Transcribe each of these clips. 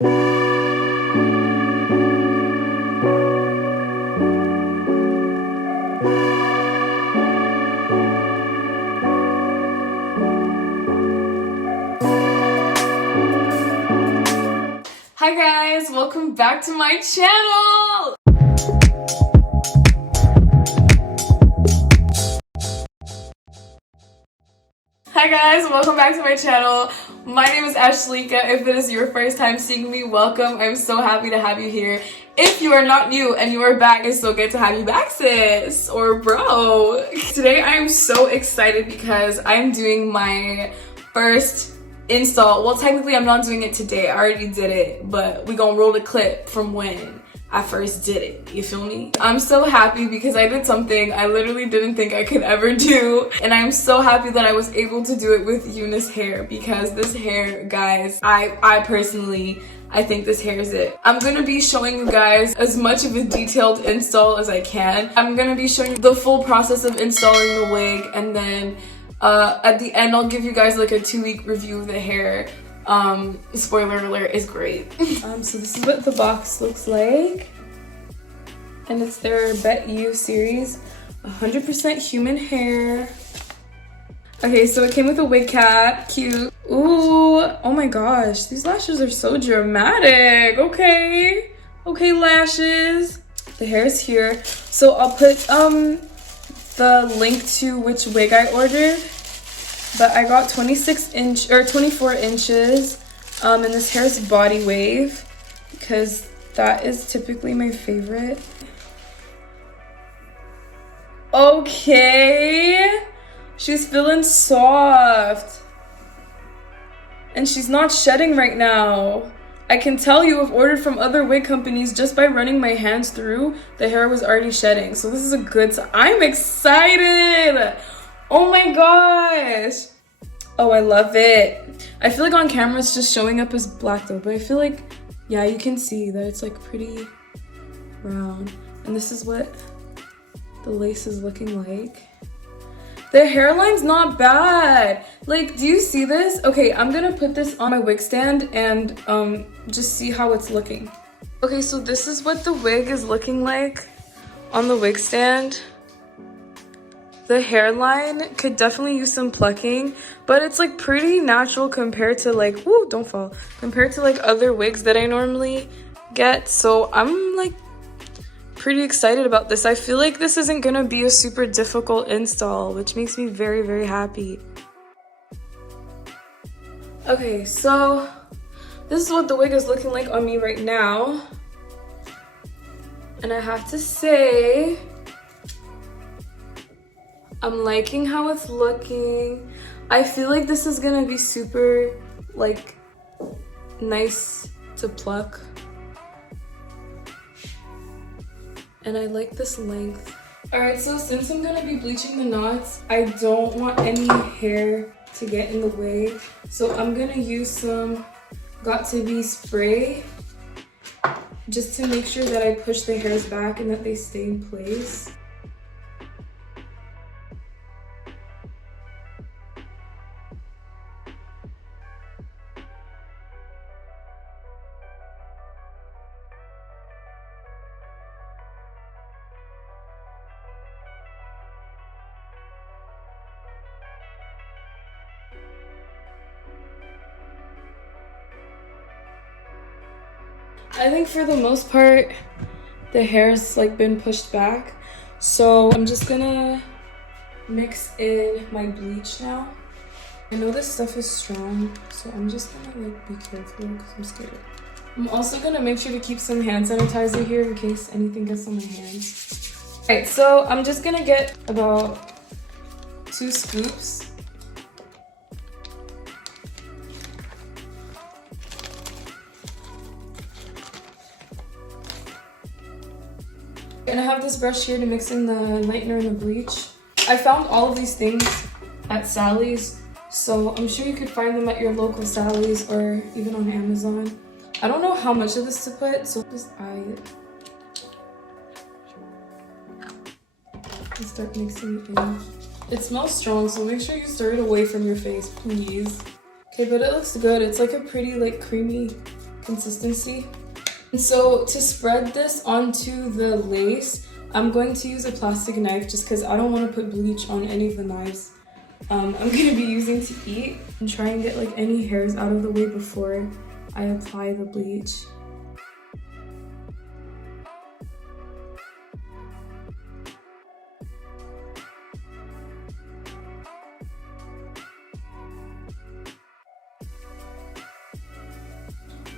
Hi guys, welcome back to my channel! Hi guys, welcome back to my channel. My name is Ashleica. If it is your first time seeing me, welcome. I'm so happy to have you here. If you are not new and you are back, it's so good to have you back, sis or bro. Today I am so excited because I'm doing my first install. Well, technically I'm not doing it today. I already did it, but we gonna roll the clip from when I first did it. You feel me? I'm so happy because I did something I literally didn't think I could ever do, and I'm so happy that I was able to do it with UNice hair, because this hair, guys, I personally think this hair is it. I'm gonna be showing you guys as much of a detailed install as I can. I'm gonna be showing you the full process of installing the wig, and then at the end I'll give you guys like a 2-week review of the hair. Spoiler alert, is great. So this is what the box looks like, and it's their Bet You series, 100% human hair. Okay, so it came with a wig cap, cute. Ooh, oh my gosh, these lashes are so dramatic. Okay, lashes. The hair is here, so I'll put the link to which wig I ordered. But I got 24 inches, and this hair is body wave because that is typically my favorite. Okay, she's feeling soft, and she's not shedding right now. I can tell you have ordered from other wig companies just by running my hands through, the hair was already shedding. So this is a good sign. I'm excited. Oh my gosh. Oh, I love it. I feel like on camera it's just showing up as black though, but I feel like, yeah, you can see that it's like pretty brown. And this is what the lace is looking like. The hairline's not bad. Like, do you see this? Okay, I'm gonna put this on my wig stand and just see how it's looking. Okay, so this is what the wig is looking like on the wig stand. The hairline could definitely use some plucking, but it's like pretty natural compared to like, woo, don't fall, compared to like other wigs that I normally get. So I'm like pretty excited about this. I feel like this isn't gonna be a super difficult install, which makes me very, very happy. Okay, so this is what the wig is looking like on me right now. And I have to say, I'm liking how it's looking. I feel like this is gonna be super like nice to pluck. And I like this length. Alright, so since I'm gonna be bleaching the knots, I don't want any hair to get in the way. So I'm gonna use some Got2b spray just to make sure that I push the hairs back and that they stay in place. I think for the most part, the hair's like been pushed back. So I'm just gonna mix in my bleach now. I know this stuff is strong, so I'm just gonna like be careful because I'm scared. I'm also gonna make sure to keep some hand sanitizer here in case anything gets on my hands. Alright, so I'm just gonna get about 2 scoops. And I have this brush here to mix in the lightener and the bleach. I found all of these things at Sally's, so I'm sure you could find them at your local Sally's or even on Amazon. I don't know how much of this to put, so just eye it. And start mixing it in. It smells strong, so make sure you stir it away from your face, please. Okay, but it looks good. It's like a pretty like creamy consistency. And so to spread this onto the lace, I'm going to use a plastic knife just because I don't want to put bleach on any of the knives I'm going to be using to eat, and try and get like any hairs out of the way before I apply the bleach.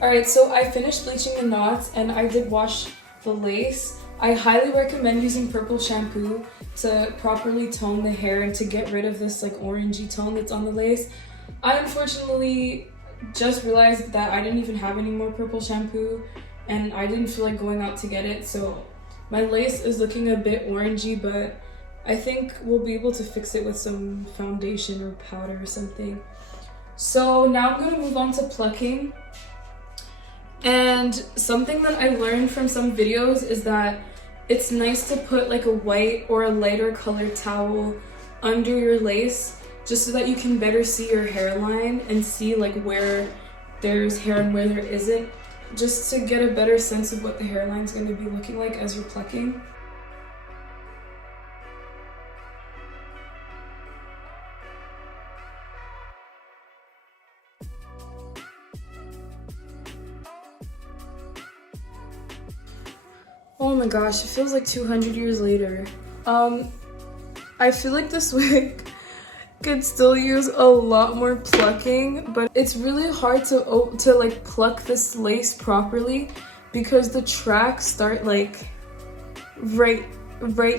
Alright, so I finished bleaching the knots and I did wash the lace. I highly recommend using purple shampoo to properly tone the hair and to get rid of this like orangey tone that's on the lace. I unfortunately just realized that I didn't even have any more purple shampoo and I didn't feel like going out to get it, so my lace is looking a bit orangey, but I think we'll be able to fix it with some foundation or powder or something. So now I'm going to move on to plucking. And something that I learned from some videos is that it's nice to put like a white or a lighter colored towel under your lace just so that you can better see your hairline and see like where there's hair and where there isn't, just to get a better sense of what the hairline's going to be looking like as you're plucking. Oh my gosh, it feels like 200 years later. I feel like this wig could still use a lot more plucking, but it's really hard to like pluck this lace properly because the tracks start like right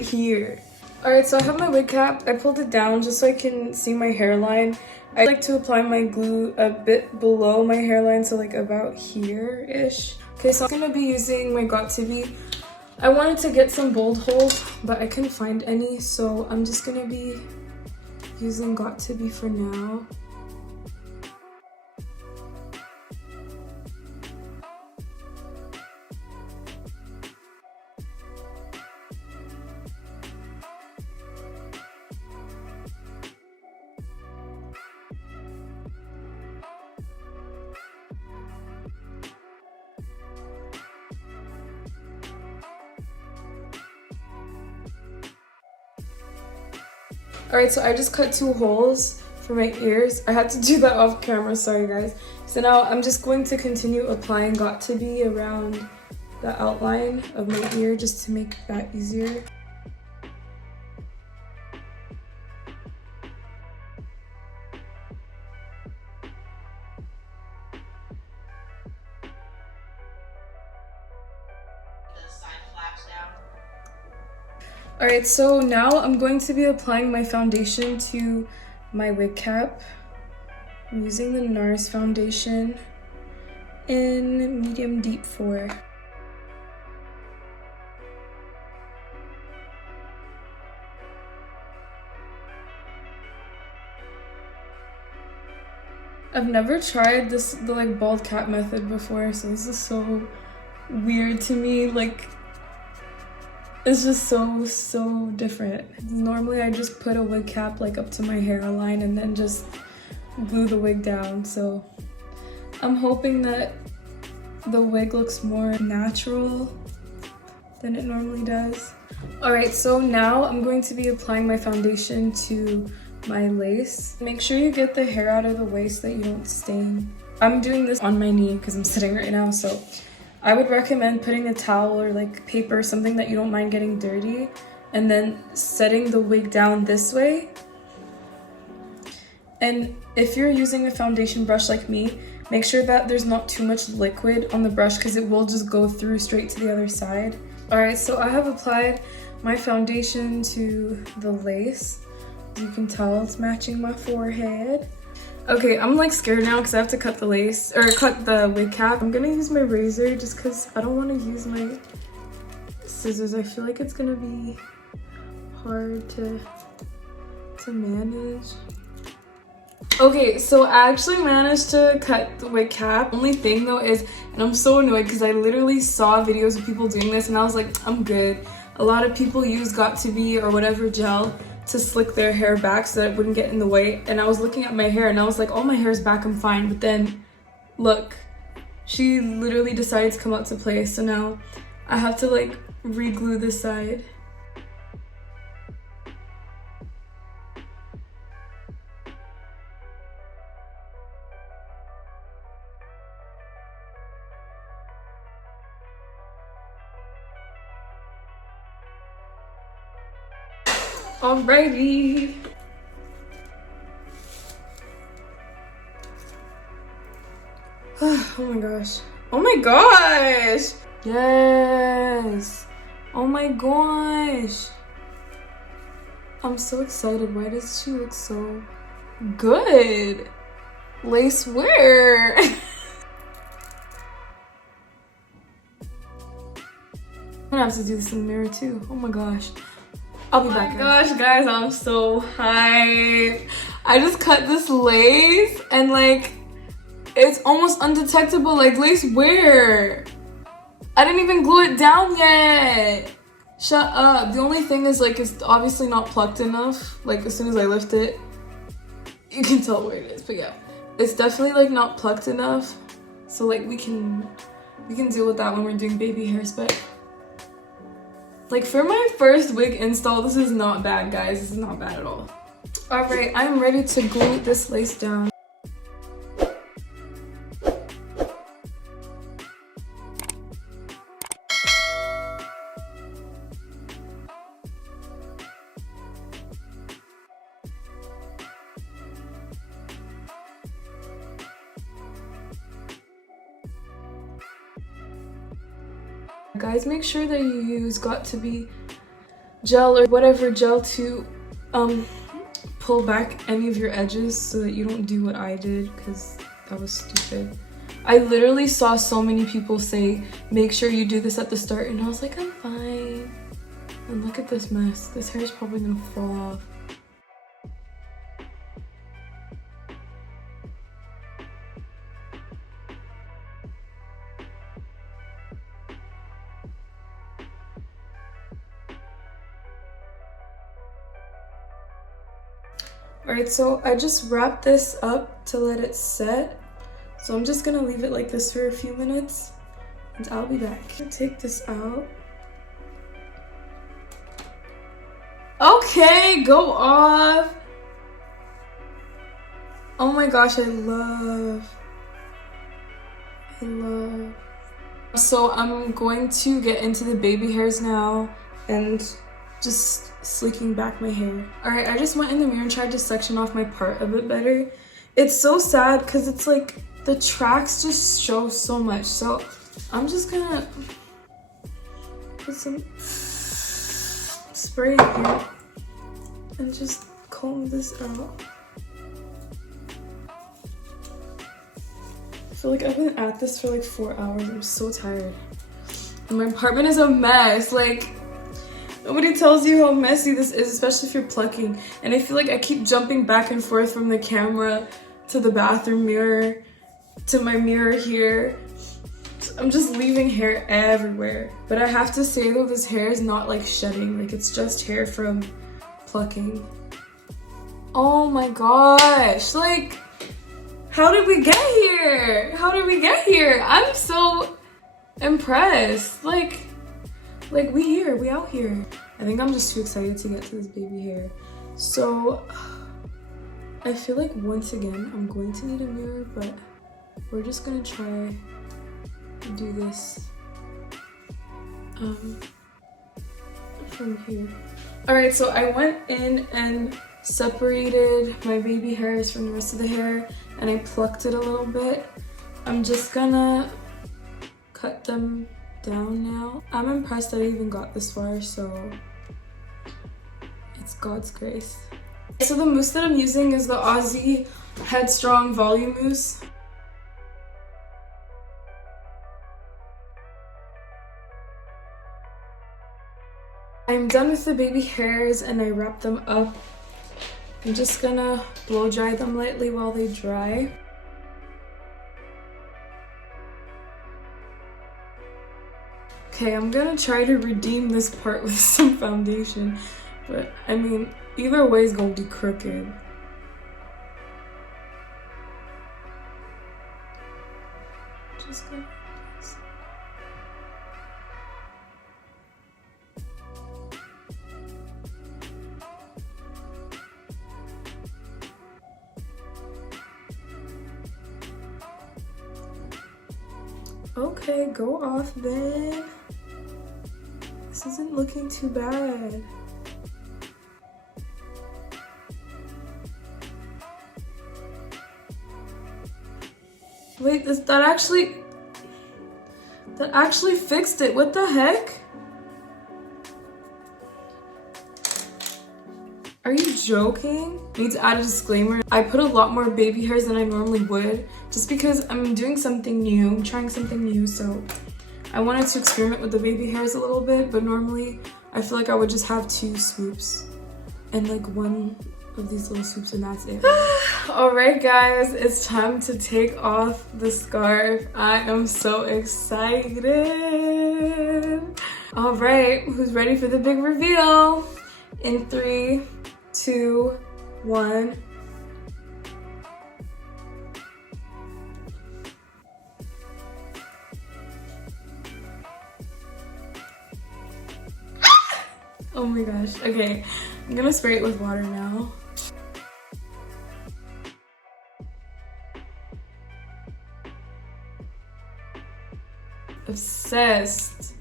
here. Alright, so I have my wig cap. I pulled it down just so I can see my hairline. I like to apply my glue a bit below my hairline, so like about here-ish. Okay, so I'm gonna be using my Got2b. I wanted to get some bold holes, but I couldn't find any, so I'm just gonna be using Got2b for now. Alright, so I just cut 2 holes for my ears. I had to do that off camera, sorry guys. So now I'm just going to continue applying Got2b around the outline of my ear just to make that easier. Alright, so now I'm going to be applying my foundation to my wig cap. I'm using the NARS foundation in medium deep 4. I've never tried the like bald cap method before, so this is so weird to me. Like, it's just so different. Normally I just put a wig cap like up to my hairline and then just glue the wig down, so I'm hoping that the wig looks more natural than it normally does. Alright, so now I'm going to be applying my foundation to my lace. Make sure you get the hair out of the way so that you don't stain. I'm doing this on my knee because I'm sitting right now, so I would recommend putting a towel or like paper, something that you don't mind getting dirty, and then setting the wig down this way. And if you're using a foundation brush like me, make sure that there's not too much liquid on the brush because it will just go through straight to the other side. Alright, so I have applied my foundation to the lace. As you can tell, it's matching my forehead. Okay, I'm like scared now because I have to cut the lace, or cut the wig cap. I'm gonna use my razor just because I don't want to use my scissors. I feel like it's gonna be hard to manage. Okay, so I actually managed to cut the wig cap. Only thing though is, and I'm so annoyed because I literally saw videos of people doing this and I was like, I'm good. A lot of people use Got2b or whatever gel to slick their hair back so that it wouldn't get in the way, and I was looking at my hair and I was like, oh, my hair's back, I'm fine. But then look, she literally decided to come out to play. So now I have to like re-glue this side. Alrighty. Oh my gosh. Oh my gosh. Yes. Oh my gosh. I'm so excited. Why does she look so good? Lace wear. I'm gonna have to do this in the mirror too. Oh my gosh. I'll be back. Oh my gosh, guys, I'm so hyped. I just cut this lace and like it's almost undetectable like lace wear. I didn't even glue it down yet. Shut up. The only thing is like it's obviously not plucked enough. Like as soon as I lift it, you can tell where it is. But yeah, it's definitely like not plucked enough. So like we can deal with that when we're doing baby hairs. But like for my first wig install, this is not bad, guys. This is not bad at all. All right, I'm ready to glue this lace down. Guys, make sure that you use got2b gel or whatever gel to pull back any of your edges so that you don't do what I did, because that was stupid. I literally saw so many people say make sure you do this at the start, and I was like, I'm fine. And look at this mess. This hair is probably gonna fall off. Alright, so I just wrapped this up to let it set. So I'm just gonna leave it like this for a few minutes and I'll be back. Take this out. Okay, go off. Oh my gosh, I love. So I'm going to get into the baby hairs now and just sleeking back my hair. Alright, I just went in the mirror and tried to section off my part a bit better. It's so sad because it's like the tracks just show so much. So I'm just gonna put some spray in here and just comb this out. I feel like I've been at this for like 4 hours. I'm so tired. And my apartment is a mess. Like, nobody tells you how messy this is, especially if you're plucking. And I feel like I keep jumping back and forth from the camera to the bathroom mirror to my mirror here. I'm just leaving hair everywhere. But I have to say though, this hair is not like shedding. Like, it's just hair from plucking. Oh my gosh. Like, how did we get here? How did we get here? I'm so impressed. Like we out here. I think I'm just too excited to get to this baby hair. So I feel like once again I'm going to need a mirror, but we're just gonna try to do this from here. Alright, so I went in and separated my baby hairs from the rest of the hair and I plucked it a little bit. I'm just gonna cut them down now. I'm impressed that I even got this far, so it's God's grace. So the mousse that I'm using is the Aussie Headstrong Volume Mousse. I'm done with the baby hairs and I wrap them up. I'm just gonna blow dry them lightly while they dry. Okay, I'm gonna try to redeem this part with some foundation, but I mean, either way is gonna be crooked. Just gonna Okay, go off then. This isn't looking too bad. Wait, that actually fixed it. What the heck? Are you joking? I need to add a disclaimer. I put a lot more baby hairs than I normally would just because I'm doing something new. I'm trying something new, so I wanted to experiment with the baby hairs a little bit, but normally I feel like I would just have 2 swoops and like 1 of these little swoops and that's it. Alright guys, it's time to take off the scarf. I am so excited. Alright, who's ready for the big reveal? In 3, 2, 1. Oh my gosh. Okay, I'm gonna spray it with water now. Obsessed.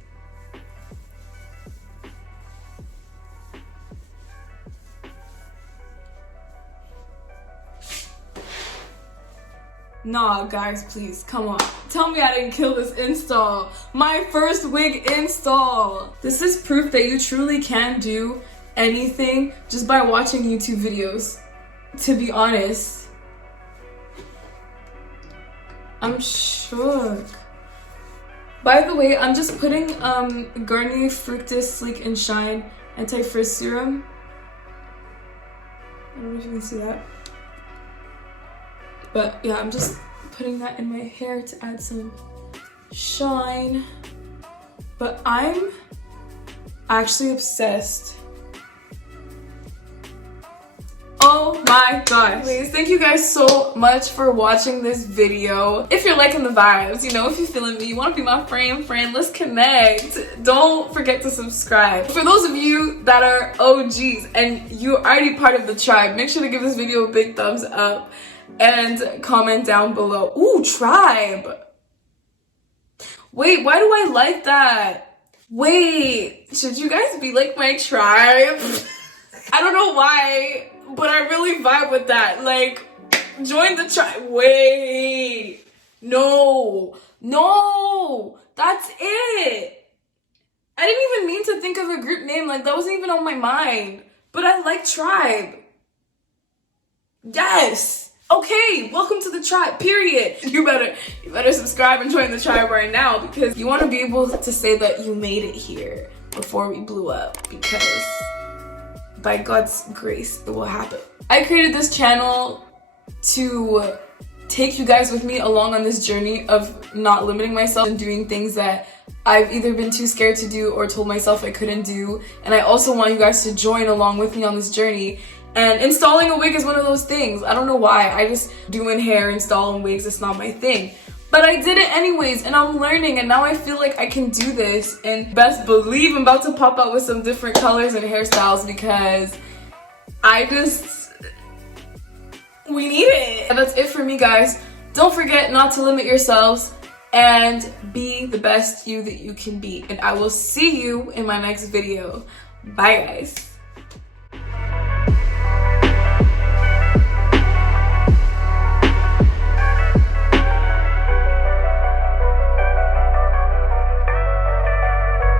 Nah, guys, please, come on. Tell me I didn't kill this install. My first wig install. This is proof that you truly can do anything just by watching YouTube videos, to be honest. I'm shook. By the way, I'm just putting Garnier Fructis Sleek and Shine Anti-Frizz Serum. I don't know if you can see that. But yeah, I'm just putting that in my hair to add some shine. But I'm actually obsessed. Oh my gosh. Anyways, thank you guys so much for watching this video. If you're liking the vibes, you know, if you're feeling me, you want to be my friend, let's connect. Don't forget to subscribe. For those of you that are OGs and you're already part of the tribe, make sure to give this video a big thumbs up and comment down below. Ooh, tribe. Wait, why do I like that? Wait, should you guys be like my tribe? I don't know why, but I really vibe with that. Like, join the tribe. Wait, no, that's it. I didn't even mean to think of a group name. Like, that wasn't even on my mind. But I like tribe. Yes. Okay, welcome to the tribe, period. You better subscribe and join the tribe right now because you want to be able to say that you made it here before we blew up, because by God's grace, it will happen. I created this channel to take you guys with me along on this journey of not limiting myself and doing things that I've either been too scared to do or told myself I couldn't do. And I also want you guys to join along with me on this journey. And installing a wig is one of those things. I don't know why. I just doing hair, installing wigs, it's not my thing. But I did it anyways, and I'm learning, and now I feel like I can do this. And best believe I'm about to pop out with some different colors and hairstyles because we need it. And that's it for me, guys. Don't forget not to limit yourselves and be the best you that you can be. And I will see you in my next video. Bye, guys.